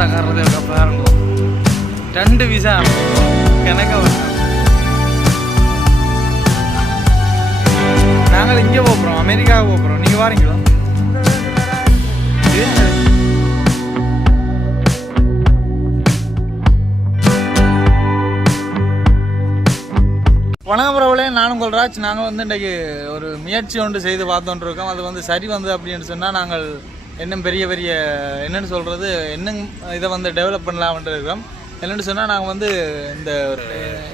நாசாக்காரது இருக்க பாருங்க. 2 விசா கணக்க வேண்டாம். நாங்கள் இங்கே போகிறோம், அமெரிக்காவுக்கு போகிறோம். நீங்கள் வாரீங்களோ? வணக்கம் பிரபலே, நானும் கொள்ராஜ். நாங்கள் வந்து இன்றைக்கு ஒரு முயற்சி ஒன்று செய்து பார்த்துட்டுருக்கோம். அது வந்து சரி வந்து அப்படின்னு சொன்னால் நாங்கள் இன்னும் பெரிய என்னென்னு சொல்கிறது, இன்னும் இதை வந்து டெவலப் பண்ணலாம்னு இருக்கிறோம். என்னென்னு சொன்னால் நாங்கள் வந்து இந்த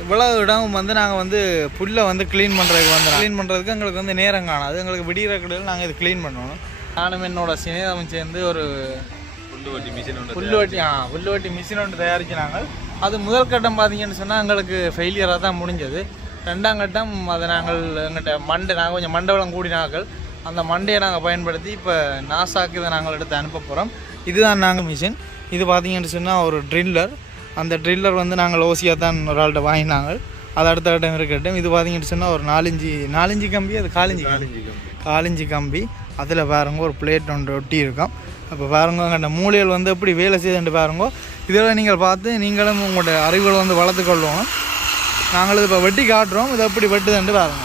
இவ்வளோ இடம் வந்து நாங்கள் வந்து புல்லை வந்து க்ளீன் பண்ணுறதுக்கு எங்களுக்கு வந்து நேரம் காணாது. எங்களுக்கு விடிகிற கடையில் நாங்கள் இது க்ளீன் பண்ணணும். நானும் என்னோடய சினேதம் சேர்ந்து ஒரு புல்லுவட்டி மிஷின் ஒன்று தயாரித்து நாங்கள் அது முதல் கட்டம் பார்த்தீங்கன்னு சொன்னால் எங்களுக்கு ஃபெயிலியராக தான் முடிஞ்சது. 2ஆம் கட்டம் அதை நாங்கள் எங்கள்கிட்ட நாங்கள் கொஞ்சம் மண்டபம் கூடினாக்கள் அந்த மண்டையை நாங்கள் பயன்படுத்தி இப்போ நாசாக்கு இதை நாங்கள் எடுத்து அனுப்ப போகிறோம். இதுதான் நாங்கள் மிஷின். இது பார்த்தீங்கன்னு சொன்னால் ஒரு ட்ரில்லர். அந்த ட்ரில்லர் வந்து நாங்கள் ஓசியாக தான் ஒரு ஆள்கிட்ட வாங்கினாங்க. அது அடுத்த கட்டம் இருக்கட்டும். இது பார்த்தீங்கன்னு சொன்னால் ஒரு 4 கம்பி, அது காலிஞ்சி கம்பி. அதில் பாருங்க ஒரு பிளேட் ஒன்று ஒட்டி இருக்கும். அப்போ பாருங்க அங்கே மூலைகள் வந்து எப்படி வேலை செய்துட்டு பாருங்க. இதெல்லாம் நீங்கள் பார்த்து நீங்களும் உங்களோட அறிவுகளை வந்து வளர்த்துக்கொள்ளணும். நாங்கள் இப்போ வெட்டி காட்டுறோம், இதை எப்படி வெட்டுதுன்ட்டு பாருங்க.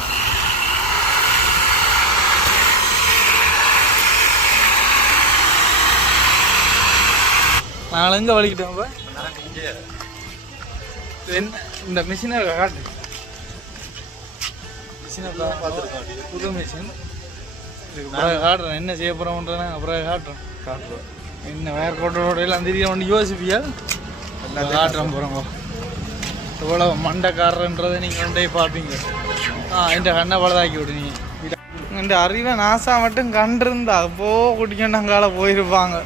நாங்கள் எங்கே வலிக்கிட்டோம்? இந்த மிஷினை காட்டு. மிஷினை புது மிஷின் காட்டுறேன். என்ன செய்ய போகிறோம்ன்றேன் அப்புறம் காட்டுறோம். என்ன வேறு கோட்டோட எல்லாம் திடீர்னு ஒன்று யோசிப்பியா காட்டுறோம் போகிறோங்க. எவ்வளோ மண்டைக்காரன்றதை நீங்கள் ஒன்றே பார்ப்பீங்க. இந்த கண்ணை பழுதாக்கி விடுவீங்க. இந்த அறிவை நாசா மட்டும் கண்டிருந்தா அப்போ குட்டிக்கண்டாங்கால போயிருப்பாங்க.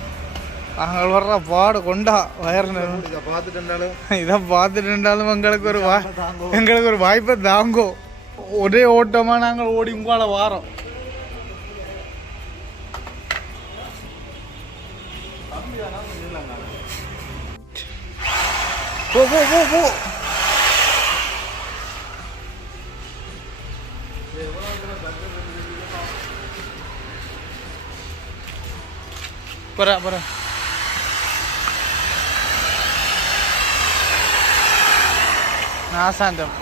நாங்கள் வர்ற பாடு கொண்டா வயர் இதை பார்த்துட்டு இருந்தாலும் எங்களுக்கு ஒரு வாய்ப்பை தாங்கோ. ஒரே ஓட்டமாக நாங்கள் ஓடி உங்களால் வாரோம். போ பரா நாசாந்தம்.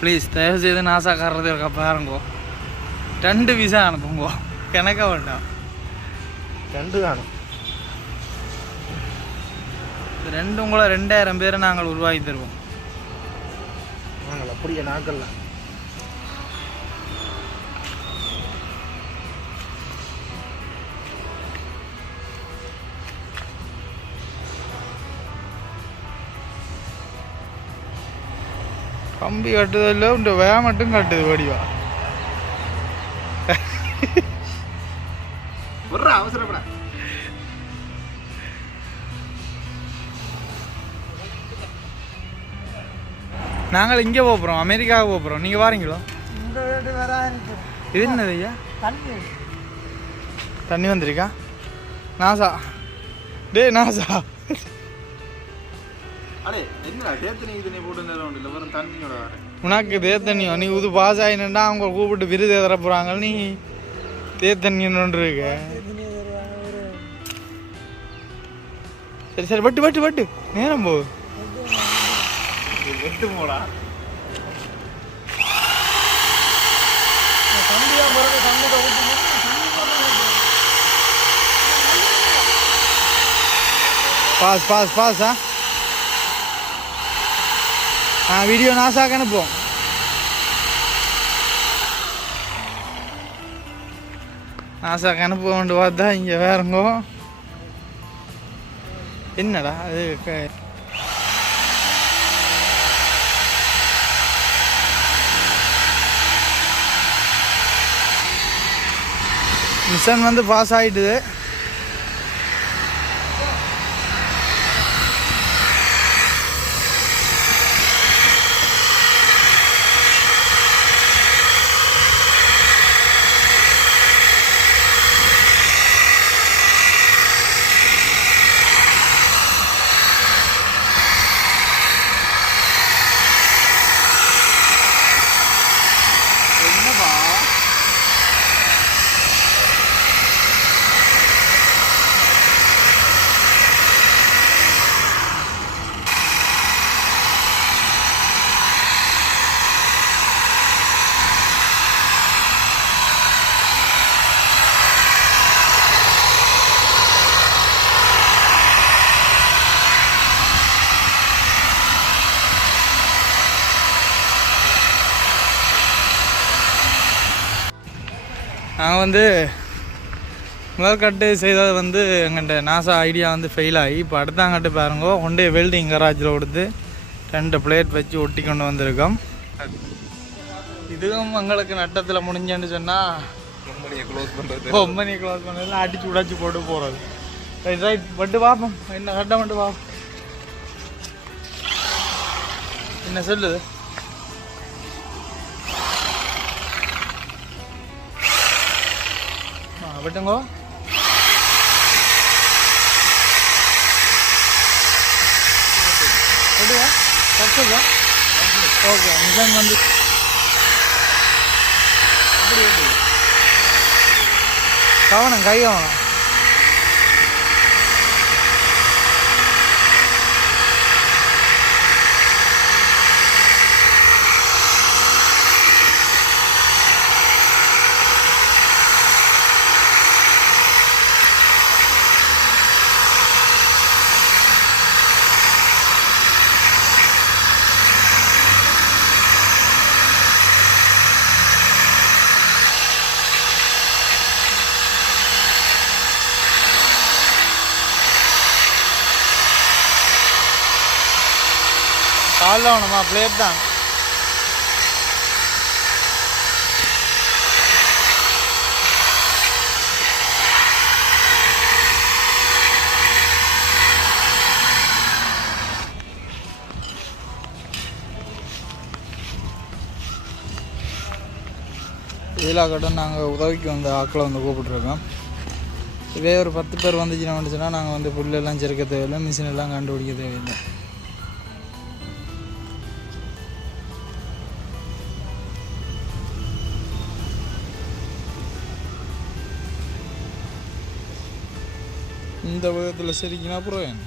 ப்ளீஸ் தயவு செய்து நாசாக்காரது இருக்க பாருங்கோ. 2 விசா அனுப்புங்கோ, கணக்க வேண்டாம். 2 காணும். 2 உங்களை 2000 பேரை நாங்கள் உருவாக்கி தருவோம். நாங்கள் அப்படியே நாக்கல்ல கம்பி கட்டுதல்ல இந்த வே மட்டும் கட்டுது வடிவா. அவசரப்பட நாங்கள் இங்கே போகிறோம், அமெரிக்காவுக்கு போகிறோம். நீங்கள் வாரீங்களோ? இது என்னது ஐயா? தண்ணி வந்திருக்கா? நாசா நாசா உனக்கு தேத்தண்ணியோ? நீ இது பாஸ் ஆயினா அவங்க கூப்பிட்டு விருது தர போறாங்க. நீ தேத்தண்ணின்னு இருக்க. சரி வட்டு நேரம் போ. வெட்டு போடா. பாஸ் வீடியோ நாசாக்கு அனுப்புவோம். நாசாக்கு அனுப்புவோம் பார்த்தா இங்கே வேறங்கோ. என்னடா அது? மிஷன் வந்து பாஸ் ஆகிட்டுது. வந்து முதல் கட்டு செய்தது வந்து எங்கள்கிட்ட நாசா ஐடியா வந்து ஃபெயில் ஆகி இப்போ அடுத்தாங்கட்டு பாருங்க கொண்டே வெல்டிங் கராஜில் கொடுத்து 2 பிளேட் வச்சு ஒட்டி கொண்டு வந்திருக்கோம். இதுவும் எங்களுக்கு நட்டத்தில் முடிஞ்சேன்னு சொன்னால் கம்பெனியை க்ளோஸ் பண்ணுறதுல அடிச்சு உடாச்சு போட்டு போகிறது. ரைட் மட்டும் பார்ப்போம் என்ன கட்டம் மட்டும் பார்ப்போம் என்ன சொல்லுது. விட்டுங்கோ விடுவா கஷ்டா ஓகே மிஷன் வந்து கவனம் கை கவனம் காலைல வேணுமா பிளேட் தான். இதில் நாங்கள் உதவிக்கு வந்த ஆக்களை வந்து கூப்பிட்ருக்கோம். இதே ஒரு 10 பேர் வந்துச்சுன்னா வந்துச்சுன்னா நாங்கள் வந்து புல்லெல்லாம் செருக்க தேவையில்லை, மிஷின் எல்லாம் கண்டுபிடிக்க தேவையில்லை. இந்த விதத்தில் சரிக்கினா அப்புறம்